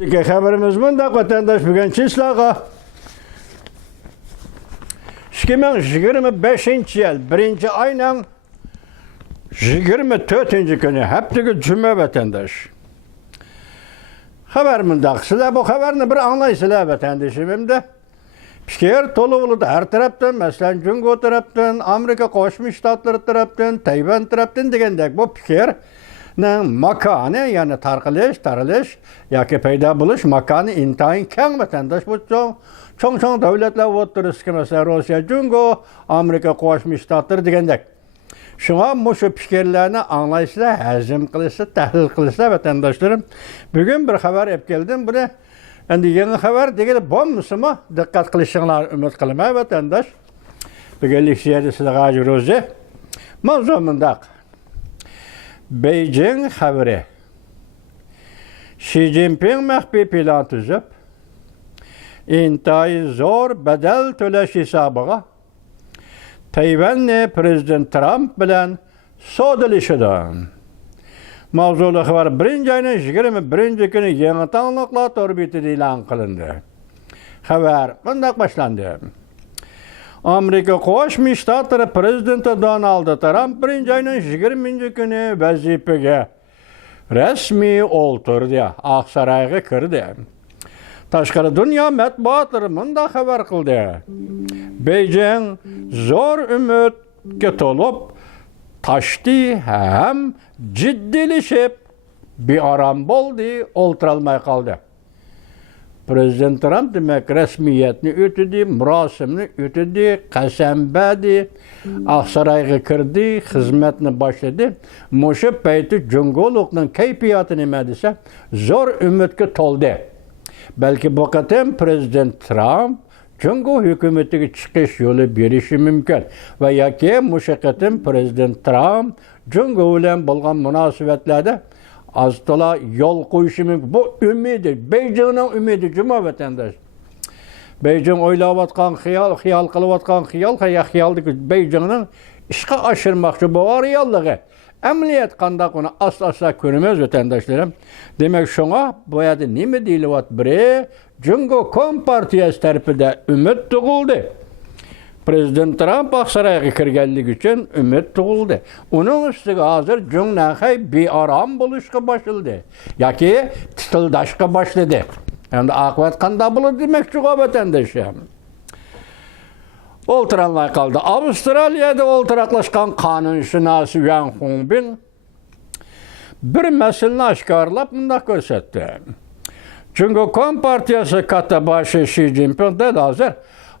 Haberimiz bunda vatandaş bugün çislağa 2025 yıl 1. ayının 24. günü hepteki cüme vatandaş. Haberimde sizler bu haberini bir anlaysınlar vatandaşımda. Fikir tolu her taraftan, mesela Cungo taraftan, Amerika Koşmuş Ştatları taraftan, Tayvan taraftan degandek bu fikir makanı yani tarqılış yoki paydo buluş makanı intayin keng vatandaş bu çoğ devletler o'tirishki mesela Rossiya, Cungo, Amerika Qo'shma Shtatlari degandek. Şuna şu fikirlerini anlayışla, hazm qilishla, tahlil qilishla vatandaşlarım. Bugün bir haber hep geldim. Bunu endi yeni haber degili bo'lmasimi dikkat qilishinglarni umid qilaman vatandaş. Bugunlik siyasi sizlarga ro'zi. Mavzu mundaq. Beijing haberi. Xi Jinping maxfiy plan tuzib, intayin zo'r badal to'lash hisobiga Tayvanni Prezident Trump bilan sodalashadi. Mavzuli xabar 1. ayning 21. kuni yangi tangliqlar to'rbitida e'lon qilindi. Xabar bunday boshlandi. Amerika Qo'shma Shtatlari prezidenti Donald Trump 1. ayning 20. kuni vazifaga rasmiy o'ltirdi, Oqsaroyga kirdi. Tashqari dunyo matbuotlari bunday xabar qildi. Beijing zo'r umidga to'lib taştı hem ciddilişip bir aram boldu, oltıralmay kaldı. Prezident Trump demek resmiyetini ötüdü, murasimini ötüdü, kasem verdi, Aksaray'a kirdi, hizmetini başladı. Muşu peyti Cungoluk'un keyfiyatını medise zor ümitki toldu. Belki bu kadar Prezident Trump Cungo hükümetine çıkış yolu berişi mümkün. Ve yaki muşakkatin Prezident Trump Cungo ile bulgan münasibetlerde az tola yol koyuşu mümkün. Bu ümidi, Beijing'in ümidi cuma vatandaş. Beijing oylavatkan xiyal kılıvatkan xiyaldi Beijing'in işe aşırmakçı bu arayallığı. Emniyet kandak onu asla görmez vatandaşlarım. Demek şuna bu yada nime deyilat biri Cungo Kompartiyası tarafında ümit tuğuldu. Prezident Trump Aksaray'a kirgenlik için ümit tuğuldu. Onun üstüne hazır Cungnakay bir aram buluşka başladı. Yaki titıldaşka başladı. Yani akıbat kanda bulur demek şu vatandaşım. Oltıranlar kaldı. Avustralya'da oltıraklaşkan kanunsünası Yuan Hongbin bir meselini aşkarlap bunda gösterdi. Çünkü Kompartiyası katabaşı Xi Jinping de hazır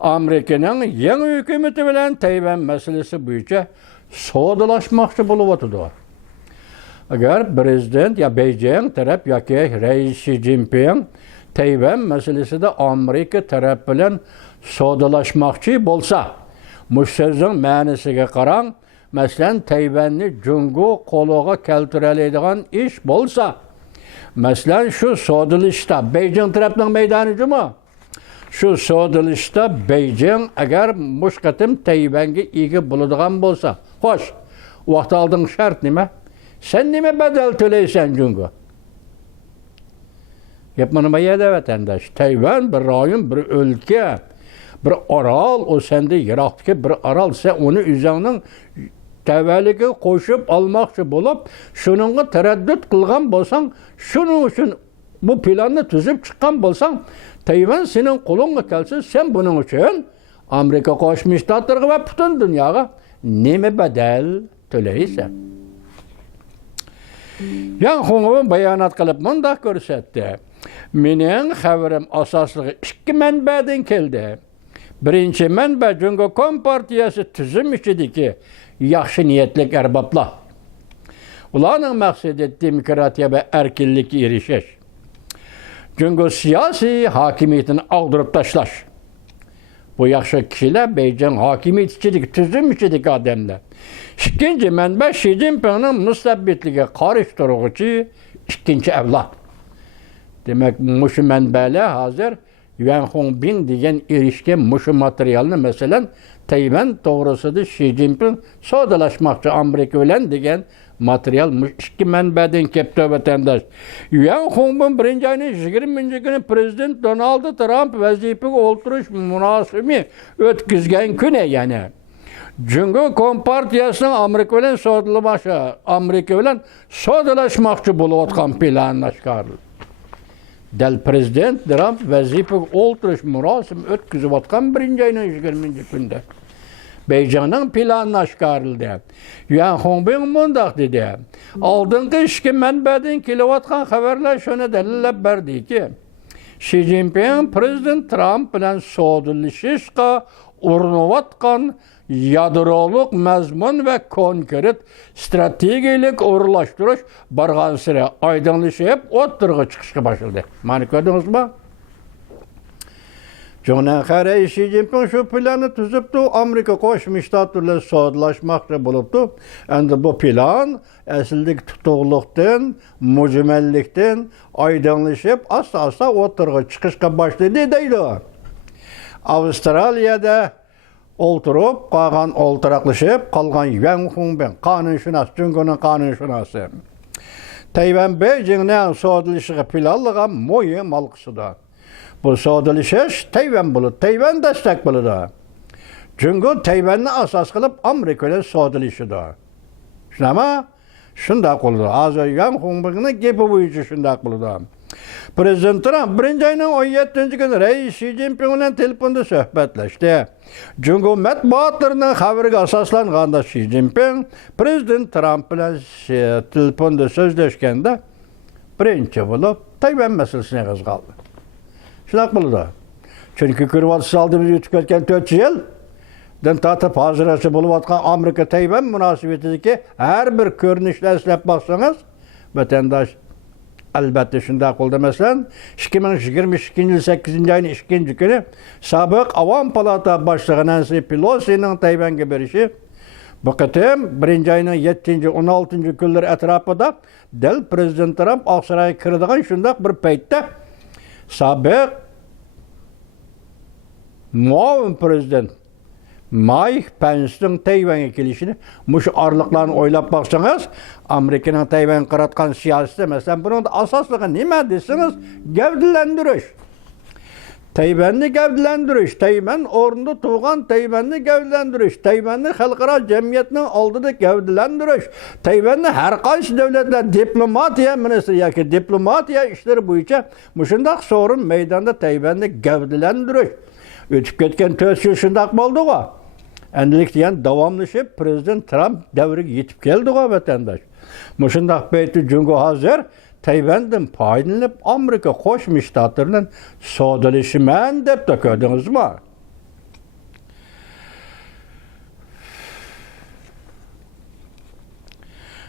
Amerika'nın yeni hükümeti bilen Tayvan meselesi boyunca soğudulaşmakçı buluvatıdı. Eğer prezident ya Beijing taraf ya ki reis Xi Jinping Tayvan meselesi de Amerika taraf bilen soğudulaşmakçı bolsa, bu sözün manisiga qarang, mesela Tayvanni Cungo qoluğa keltireleydigan iş bolsa, mesela şu soğuduluşta Beijing tarafının meydanı mu? Şu soğuduluşta Beijing eğer muşkatim Tayvan'a iyi buladigan bolsa, hoş, vaqt aldığın şart nime? Sen nime bedel төлeysen Cungo? Yapmanıma yedi vatandaş. Tayvan bir rayon, bir ülke, bir aral, o sende yaraktaki bir aral, sen onu üzerinin tevelike koşup almakçı bulup, şununla tereddüt kılgan bolsan, şunun için bu planını tüzüp çıkan bolsan, Tayvan senin kulunla gelsin, sen bunun için Amerika Qo'shma Shtatlari ve bütün dünyaya neme bedel төлeysen. Yan Hongbin bayanat kılıp mındak görsetti. Menin haberim asaslığı iki menbeden keldi. Birinci menbe Cungo Kompartiyası tüzüm içindeki yaxşı niyetlik erbaplar. Ulanın maksidi demokratiya ve erkinlik erişiş. Cungo siyasi hakimiyetini aldırıp taşlaş. Bu yaxşı kişiler Beijing hakimiyet içindeki tüzüm içindeki adamlar. İkinci menbe Xi Jinping'in müstebbitliğe karıştırıcı ikinci evlat. Demek muşu menbeler hazır Yuan Hongbin degan erishgan mushu materialni masalan Tayvan to'g'risida Xi Jinping sodalashmoqchi Amerika bilan degan material ikki manbadan kelibdi vatandosh. Yuan Hongbin 1-oyning 20 kuni prezident Donald Trump vazifaga o'tirish murosimi o'tkazgan kuni yani. Jungo Kompartiyasining Amerika bilan sodalashmoqchi bo'layotgan planni oshkorladi. Dal prezident Trump vazifaga o'tirish murosimi o'tkazayotgan 1-oyning 20 kunda. Beyjan'ın planını aşkarıldı. Yuan Hongbin mundaq dedi. Aldınqı işki mənbədən kilovatqan xəbərlər şöyle dəlilləb berdi ki, Xi Jinping Prezident Trump bilan sodilishishqa urinayotgan yadroluk məzmun ve konkret strategiyalik uğurlaştırış barğan sırı aydınlaşıb o'ttirg'i chiqishga başladı. Mani ko'rdingizmi? Jondan qara Xi Jinping shu planni tuzibdi, Amerika Qo'shma Shtatlar bilan sodlashmoqchi bo'libdi. Endi bu plan aslidagi tutuqlikdan, mujmallikdan aydınlaşıb asta-asta o'ttirg'i chiqishga boshladi deydi. Avstraliyada o'ltirib, qolgan o'ltiraqlashib qolgan Yuan Hongbin qonunshunos, Jungoning qonunshunosi. Tayvan Beijingning sodlashiga planlagan muhim halqasidir. Bu sodalishish Tayvan bo'ladi, Tayvan destek bo'ladi. Jungo Tayvanni asos qilib Amerika bilan sodalashadi. Shunami? Shunday qildi. Hozir Yuan Hongbinning gapi bo'yicha shunday qildi. Prezident Trump 1-oyning 17-kuni Rais Xi Jinping bilan telefonda suhbatlashdi. Jungo matbuotlarining xabariga asoslanganda Xi Jinping Prezident Trump bilan telefonda so'zlashganda birinchi bo'lib Tayvan masalasini qo'zg'adi. Shunday qildi. Chunki ko'ryapsiz, oldimizga o'tib ketgan 4 yildan tortib hozirgacha bo'layotgan Amerika Tayvan munosabatidagi har bir ko'rinishni eslab baksangiz, vatandosh albatta shunday qildi. Masalan, 2022-yil 8-oyning 2-kuni sobiq Avom palata boshlig'i Nancy Pelosi'ning Tayvanga berishi bu qatim 1-oyning 7-16 kunlar atrofida dal prezident Trump Oqsaroyga kiradigan shunday bir paytda sobiq muavin prezident Mike Pence'ning Tayvan'a kelishini mush orliqlarni o'ylab baksangiz, Amerikaning Tayvan qaratgan siyosati masalan buning asosligi nima desangiz, gavdalantirish. Tayvanni gavdalantirish, Tayvan o'rnida turgan Tayvanni gavdalantirish, Tayvanni xalqaro jamiyatning oldida gavdalantirish, Tayvanni har qaysi davlatlar diplomatiya ministri yoki diplomatiya ishlari bo'yicha mushundaq so'rin maydonda Tayvanni gavdalantirish. O'tib ketgan 4 yil shundaq bo'ldi-ku. Endilikda ham davomlashib Prezident Trump davriga yetib keldi-ku vatandosh. Mushundaq payti Jungo hozir Tayvandan foydalanib Amerika Qo'shma Shtatlar bilan sodalashman deb ko'rdingizmi?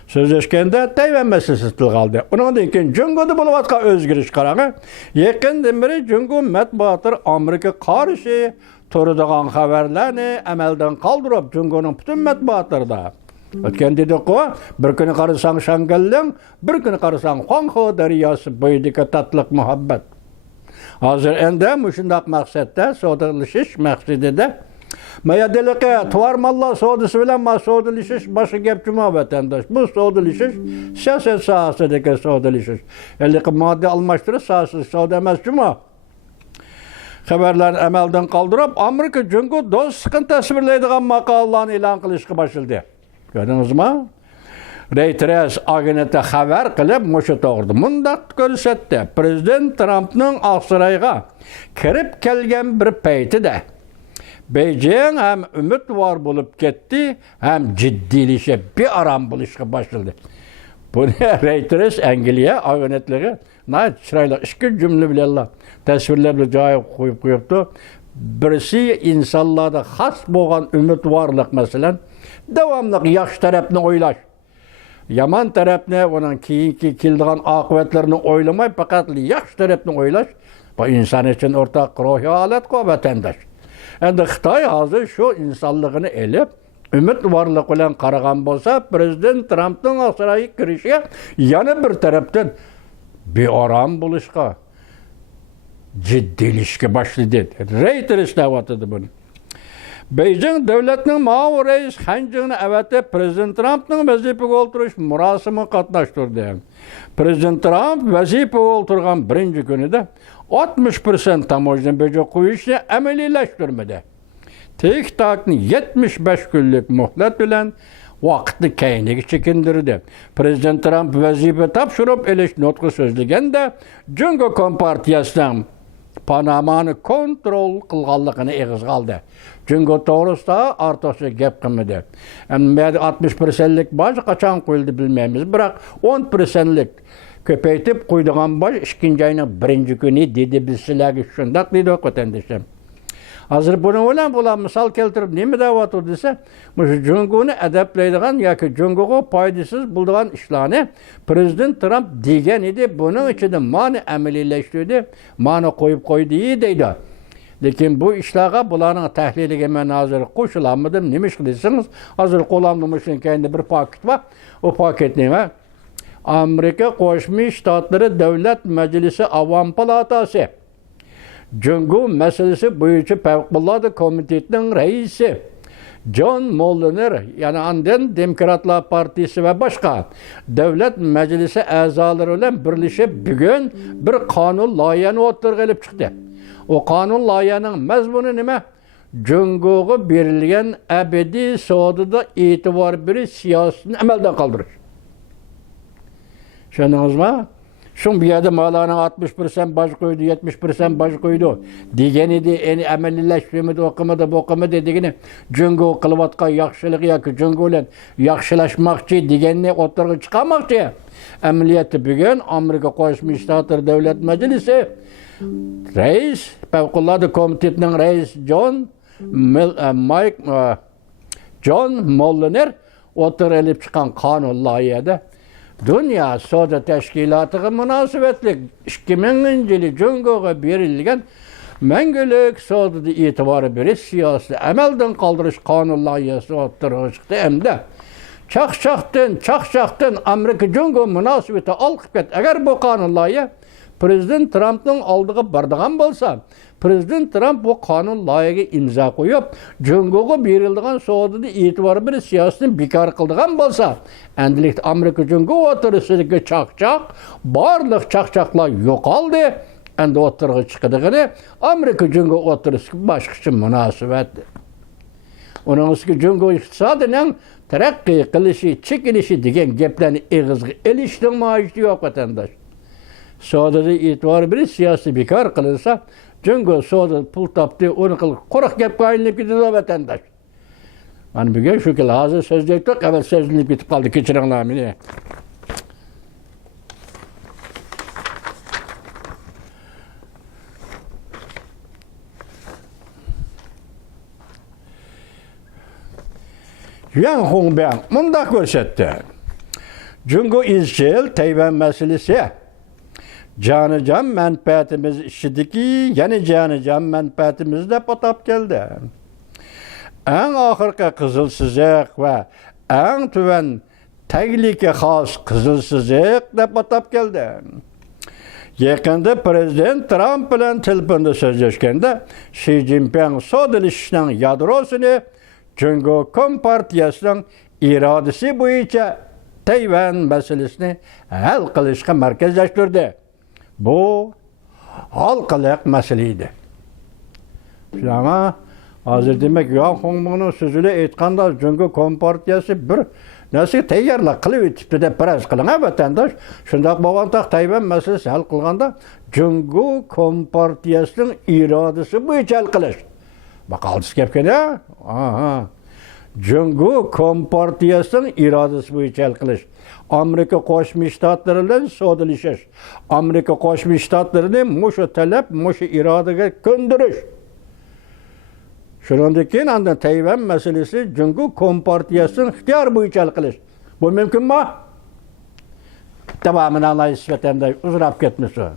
Sözleşkende Tayvan meselesi tilga oldi. Undan keyin Jungoda bo'layotgan o'zgarish qarag'i, yaqindan beri Jungo matbuotlar Amerika qarshi turadigan xabarlarni amaldan qoldirib, Jungoning butun matbuotlarida o'tgan dedik-ku, bir kuni qarasang Shangallang, bir kuni qarasang Xonxo daryosi bo'yidagi tatliq muhabbat. Hozir endi mushundaq maqsadda sodalashish maqsadida mayadiliqi tuvarmallar sodisi bilan sodalishish boshqa gap juma vatandosh. Bu sodalishish siyosat sohasidagi sodalishish. Ya'ni modda almashtirish sohasida soda emas juma. Xabarlarni amaldan qoldirib, Amerika Jungo do'stlikni tasvirlaydigan maqolalarni e'lon qilishga boshladi. Ko'rdingizmi? Reuters agenti xabar qilib, mushu to'g'rida mundaq ko'rsatdi. Prezident Trumpning Oqsaroyga kirib kelgan bir paytida Beijing hem umidvor bo'lib ketdi, hem jiddiylashib bir aram bo'lishga boshladi. Buni Reuters Angliya agentligi chiroyli ikki jumla bilan tasvirlar bilan joyiga qo'yib qo'yibdi. Birisi insonlarda xos bo'lgan umidvorlik masalan, davomli yaxshi tarafni o'ylash. Yomon tarafni, uning keyingi keladigan oqibatlarini o'ylamay, faqat yaxshi tarafni o'ylash bu inson uchun o'rtaq ruhiy holat-ku vatandosh. Endi Xitoy hozir shu insonligini elib, umidvorlik bilan qaragan bo'lsa, Prezident Trumpning Oqsaroyga kirishiga yana bir tarafdan beorom bo'lishga, ciddilişke başladı. Reuters davatıdı bunu. Beijing devletinin Mao reis Hanjing'ni evette Prezident Trump'ның vazifege olturuş murasımı katlaştırdı. Prezident Trump vazifege olturgan birinci günü de 60% tamojdan beje koyuşunu emelileştirmedi. Tik-tak'ni 75 günlük muhlet bilen vaqtni keyniga chekindirdi. Prezident Trump vazifa topshirib elish nutqi so'zlaganda Jungo Kompartiyasidan Panamani kontrol qilganligini eg'izga oldi. Jungo to'g'risida ortiqcha gap qilmadi. 60%lik boj qachon qo'yildi bilmaymiz, biroq 10%lik ko'paytib qo'ydigan boj 2-oyning 1-kuni dedi biz sizlarga shundoq dedi vatandoshlar. Hazır bunu bilan misal keltirib nima deyapti desa, mush Jungo'ni adablaydigan yoki Jungo'ga foydasiz bo'lgan ishlarni Prezident Trump degan edi, buning ichida mani amaliyalashtirdi, mani qo'yib qo'ydi deydi. Lekin bu ishlarga bularning tahliliga men hozir qo'shilamdim. Nima ish qilsangiz, hozir qo'limda shundan keyin bir paket bor. O paketni Amerika Qo'shma Shtatlari Davlat Majlisi Avam palatasi Jungo meselesi bo'yicha favqulodda komitetning raisi John Mulliner, yani Anden Demokratlar Partisi ve başka Devlet Meclisi a'zolari bilan birlashib bugun bir qonun loyihasini o'tirg'a olib chiqdi. O qonun loyihaning mazmuni nima? Jungoga berilgan abadiy savdoda e'tibor berish siyosatini amaldan qoldirish. Tushundingizmi? Şun bir yerde malana 60% baş koydu, 70% baş koydu. Degeni de eni amelleştirmedi, okumadı degeni Jungo kılıvatka yakşılık yakı Jungo ile yakşılaşmakçı degenini oturgu çıkamakçı. Ameliyatı bugün Amerika Qo'shma Shtatlari Davlat Majlisi reis, Favqulodda komitetinin reis John Mulliner oturulup çıkan kanun loyihasida Dünya Savdo Teşkilatı'na münasebetlik 2000 yılı Jungo'ga berilgan Мәңгілік savdoda e'tibor berish siyosiy amaldan qoldirish qonun loyihasi o'tirg'a chiqdi. Hamda chaqchaqdan Amerika Jungo munosabati olqib ketdi. Agar bu qonun loyiha Prezident Trump'ning oldiga boradigan bo'lsa, Prezident Trump bu qonun loyihaga imzo qo'yib, Jungoga berilgan savdoda e'tibor berish siyosatini bekor qiladigan bo'lsa, endilikda Amerika Jungo o'tirisidagi chaqchaq, barliq chaqchaqlar yo'qoldi. Endi o'tirg'a chiqadigini Amerika Jungo o'tirisiga boshqacha munosabat. Uning ustiga Jungo iqtisodining taraqqiy qilishi, chekinishi degan gaplarni eg'izga elishning mo'jizi yo'q vatandosh. Savdoda e'tibor berish siyosati bekor qilinsa, Jungo savdoda pul topdi, uni qilib quruq gapga aylanib ketadi vatandosh. Mana bugun shu kil hozir so'zlaydik, avval so'zlanib ketib qoldi, kechiringlar meni. Yuan Hongbang mundaq ko'rsatdi. Jungo izchil Tayvan masalasi jonijon manfaatimiz ishidagi, yana jonijon manfaatimizda patap keldi. Eng oxirgi qizil siziq va eng tuvan tagliga xos qizil siziq deb patap keldi. Yaqinda Prezident Trump bilan telefonda so'zlashganda Xi Jinping savdolashishning yadrosini Jungo Kompartiyasining irodasi bo'yicha Tayvan masalasini hal qilishga markazlashtirdi. Bu halqaliq masala edi. Shunga hozir demak Yuan Hongbangning so'zida aytganda Jungo Kompartiyasi bir narsa tayyorlab qilib o'tibdi deb faraz qiling vatandosh. Shundoq bo'lganda Tayvan masalasi hal qilganda Jungo Kompartiyasining irodasi bo'yicha hal qilish. Baqalsiz gapga Jungo Kompartiyasining irodasi bo'yicha hal qilish. Amerika Qo'shma Shtatlari bilan savdolashish. Amerika Qo'shma Shtatlarini mushu talab, mushu irodaga ko'ndirish. Shundan keyin anda Tayvan masalasi Jungo Kompartiyasining ixtiyor bo'yicha hal qilish. Bu mumkinmi? Tamomini anlaysiz vatandosh, uzrab ketmasin.